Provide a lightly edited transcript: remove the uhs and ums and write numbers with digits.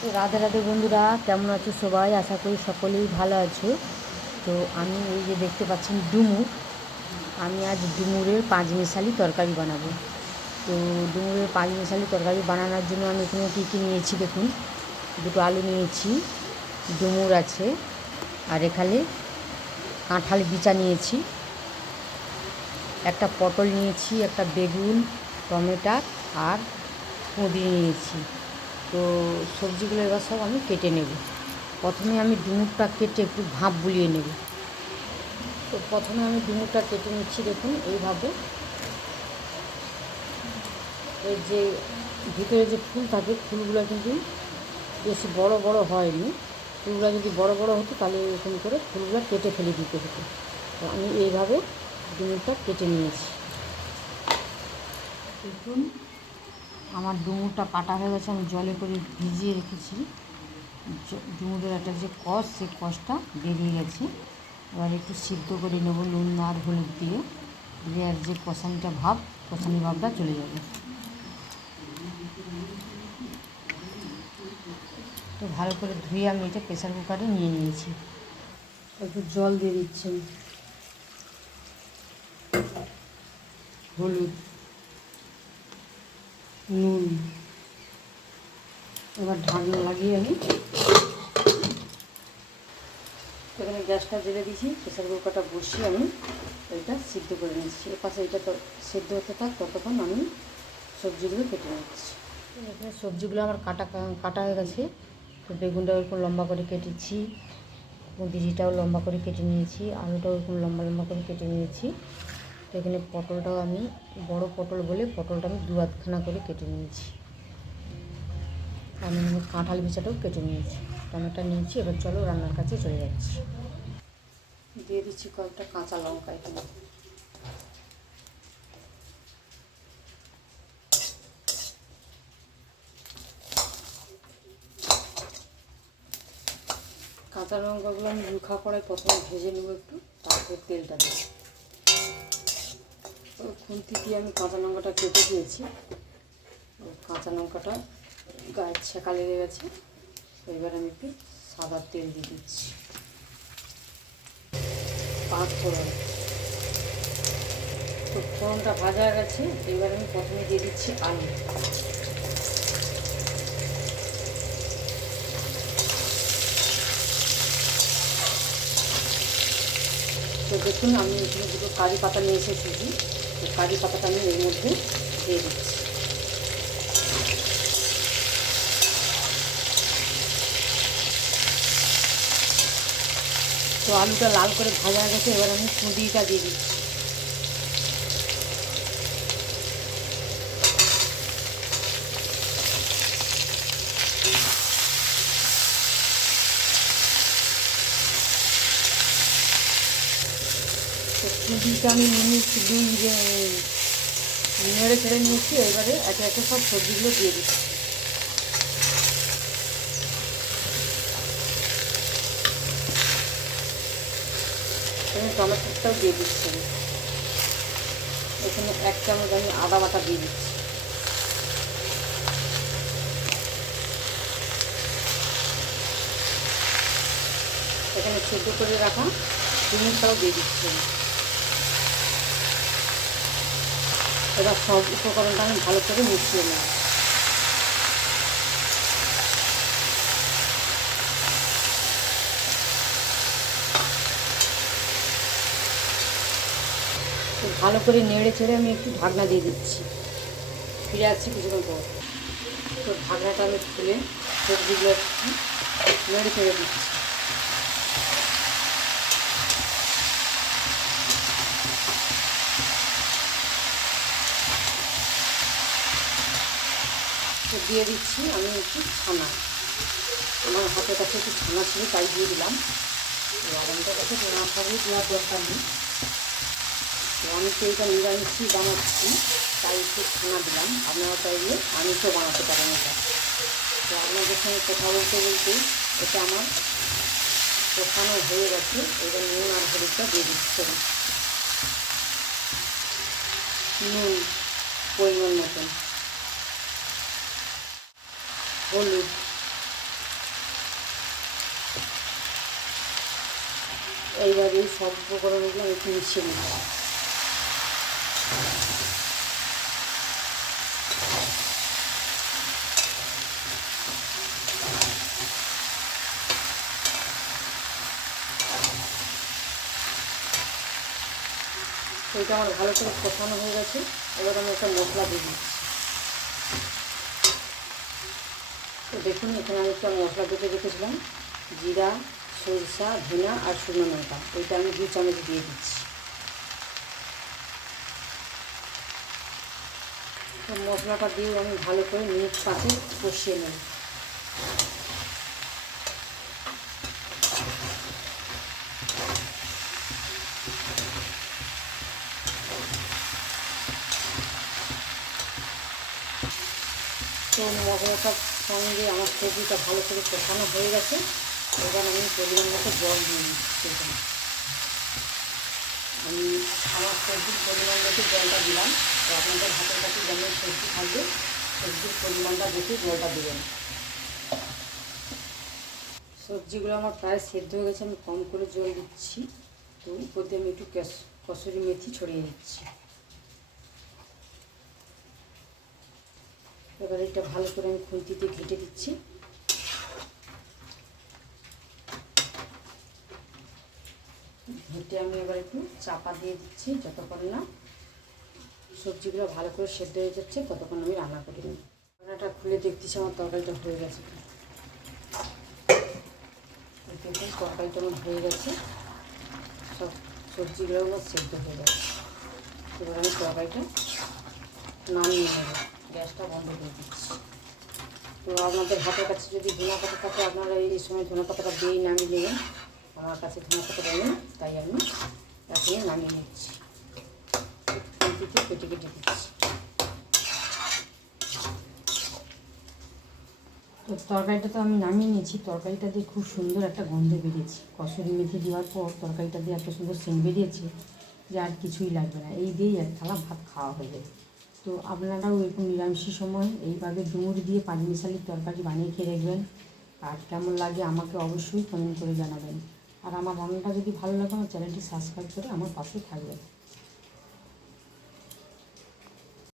তো রাধে রাধে বন্ধুরা, কেমন আছো সবাই? আশা করি সকলেই ভালো আছো। তো আমি এই যে দেখতে পাচ্ছেন ডুমুর, আমি আজ ডুমুরের পাঁচমিশালি তরকারি বানাবো। তো ডুমুরের পাঁচমিশালি তরকারি বানানোর জন্য আমি এখানে কী কী নিয়েছি দেখুন। দুটো আলু নিয়েছি, ডুমুর আছে, আর এখানে কাঁঠাল বিচা নিয়েছি, একটা পটল নিয়েছি, একটা বেগুন, টমেটো আর কুঁদরি নিয়েছি। তো সবজিগুলো এবার সব আমি কেটে নেব। প্রথমে আমি ডুমুরটা কেটে একটু ভাপ বুলিয়ে নেব। তো প্রথমে আমি ডুমুরটা কেটে নিচ্ছি দেখুন এইভাবে। এর যে ভিতরে যে ফুল থাকে, ফুলগুলো কিন্তু বেশি বড় বড় হয়নি। ফুলগুলো যদি বড় বড় হতো তাহলে এরকম করে ফুলগুলো কেটে ফেলে দিতে হতো। তো আমি এইভাবে ডুমুরটা কেটে নিয়েছি। দেখুন আমার ডুমুরটা কাটা হয়ে গেছে, আমি জলে করে ভিজিয়ে রেখেছি। ডুমুরের একটা যে কষ, সেই কষটা বেরিয়ে গেছে। এবার একটু সিদ্ধ করে নেব নুন আর হলুদ দিয়ে, দিয়ে আর যে কষানি ভাবটা চলে যাবে। তো ভালো করে ধুয়ে আমি এটা প্রেসার কুকারে নিয়ে নিয়েছি। একটু জল দিয়ে দিচ্ছি, হলুদ, নুন। এবার ঢাকনা লাগিয়ে আমি এখানে গ্যাসটা জ্বেলে দিয়েছি, প্রেসার কুকারটা বসিয়ে আমি এটা সিদ্ধ করে নিচ্ছি। এপাশে এটা তো সিদ্ধ হতে থাক, ততক্ষণ আমি সবজিগুলো কেটে নিচ্ছি। এখানে সবজিগুলো আমার কাটা কাটা হয়ে গেছে। তো বেগুনটাও এরকম লম্বা করে কেটেছি, কুঁদরিটাও লম্বা করে কেটে নিয়েছি, আলুটাও এরকম লম্বা লম্বা করে কেটে নিয়েছি। তো এখানে পটলটাও আমি বড় পটল বলে পটলটা আমি দু আধখানা করে কেটে নিয়েছি। আমি কাঁঠাল বিচাটাও কেটে নিয়েছি, টমেটো নিয়েছি। এবার চলো রান্নার কাছে চলে যাচ্ছি। দিয়ে দিচ্ছি কয়েকটা কাঁচা লঙ্কা। এখানে কাঁচা লঙ্কাগুলো আমি রুখা কড়াই প্রথমে ভেজে নেব একটু, তারপর তেলটা দেব। খুন্তি দিয়ে আমি কাঁচা লঙ্কাটা কেটে দিয়েছি। কাঁচা লঙ্কাটা গায়ে ছেঁকা লেগে গেছে। এবার আমি একটু সাদা তেল দিয়ে দিচ্ছি, পাঁচ ফোড়ন। তো ফোড়নটা ভাজা হয়ে গেছে। এবার আমি প্রথমে দিয়ে দিচ্ছি আলু। তো দেখুন আমি এখানে দুটো কারি পাতা নিয়ে এসেছি। তো কারি পাতাটা আমি এর মধ্যে দিয়ে দিচ্ছি। তো আলুটা লাল করে ভাজা হয়ে গেছে। এবার আমি কুঁদরিটা দিয়ে দিচ্ছি। তো কুঁদরিটা আমি নেড়ে ছেড়ে নিয়েছি। এবারে একে একে সব সবজিগুলো দিয়ে দিচ্ছি। এখানে টমেটোটাও দিয়ে দিচ্ছি। এখানে 1 চামচ আমি আদা বাটা দিয়ে দিচ্ছি। এখানে সেদ্ধ করে রাখা ডুমুরটাও দিয়ে দিচ্ছি। এবার সব উপকরণটা আমি ভালো করে মিশিয়ে নেব। তো ভালো করে নেড়ে চেড়ে আমি একটু ঢাকনা দিয়ে দিচ্ছি। ফিরে আসছি কিছুক্ষণ পর। তো ঢাকনাটা আমি খুলে সবজিগুলো একটু নেড়ে চেড়ে দিচ্ছি। তো দিয়ে দিচ্ছি আমি একটু ছানা। আমার হাতের কাছে একটু ছানা ছিল, তাই দিয়ে দিলাম। আমাদের কাছে না থাকলে দেওয়ার দরকার নেই। তো আমি তো এটা নিরামিষই বানাচ্ছি, তাই একটু ছানা দিলাম। আপনারা চাইলে আমিষও বানাতে পারেন এটা। তো আপনাদের সঙ্গে কথা বলতে বলতে এটা আমার কষানো হয়ে গেছে। এবার নুন আর হলুদটা দিয়ে দিচ্ছে। নুন পরিমাণ মতন, হলুদ, এইভাবেই সব উপকরণগুলো একটু মিশিয়ে নিচ্ছি। এটা আমার ভালো করে কষানো হয়ে গেছে। এবার আমি একটা মশলা দিয়ে দিচ্ছি। তো দেখুন এখানে আমি একটা মশলা বেটে রেখেছিলাম, জিরা, সরিষা, ধনিয়া আর শুকনো লঙ্কা, ওইটা আমি 2 চামচ দিয়ে দিচ্ছি। তো মশলাটা দিয়েও আমি ভালো করে মিনিট 5 কষিয়ে নেব। তো মশলাটার সঙ্গে আমার সবজিটা ভালো করে কষানো হয়ে গেছে। এবার আমি পরিমাণ মতো জল দিয়ে দিচ্ছি। আমি আমার সবজির পরিমাণ মতো জলটা দিলাম। তো আপনাদের হাতের কাছে যেমন সবজি থাকবে সবজির পরিমাণটা দেখে জলটা দেবেন। সবজিগুলো আমার প্রায় সেদ্ধ হয়ে গেছে, আমি কম করে জল দিচ্ছি। তো উপর দিয়ে আমি একটু কসুরি মেথি ছড়িয়ে দিচ্ছি। এবার এটা ভালো করে আমি খুন্তিতে ঘেঁটে দিচ্ছি। ঘেঁটে আমি এবার একটু চাপা দিয়ে দিচ্ছি, যতক্ষণ না সবজিগুলো ভালো করে সেদ্ধ হয়ে যাচ্ছে ততক্ষণ আমি রান্না করে নিই। রান্নাটা খুলে দেখতেছি আমার তরকারিটা হয়ে গেছে। দেখুন তরকারিটা আমার হয়ে গেছে, সব সবজিগুলো আমার সেদ্ধ হয়ে গেছে। এবার আমি তরকারিটা নামিয়ে নেব, গ্যাসটা বন্ধ করে দিচ্ছি। তো আপনাদের হাতের কাছে যদি ধনে পাতা থাকে আপনারা এই সময় ধনে পাতাটা দিয়েই নামিয়ে নেবেন। আমার কাছে ধনে পাতাটা নেই, তাই আমি এখন নামিয়ে নিচ্ছি। কেটে কেটে দিচ্ছি। তো তরকারিটা তো আমি নামিয়ে নিয়েছি। তরকারিটা দিয়ে খুব সুন্দর একটা গন্ধ বেরিয়েছে। কসুরি মেথি দেওয়ার পর তরকারিটা দিয়ে এত সুন্দর সেন্ট বেরিয়েছে যে আর কিছুই লাগবে না, এই দিয়েই এক থালা ভাত খাওয়া হয়ে যাবে। তো আপনারাও এরকম নিরামিষের সময় এইভাবে ডুমুর দিয়ে পাঁচমিশালির তরকারি বানিয়ে খেয়ে দেখবেন, আর কেমন লাগে আমাকে অবশ্যই কমেন্ট করে জানাবেন। আর আমার রান্নাটা যদি ভালো লাগে আমার চ্যানেলটি সাবস্ক্রাইব করে আমার পাশে থাকবেন।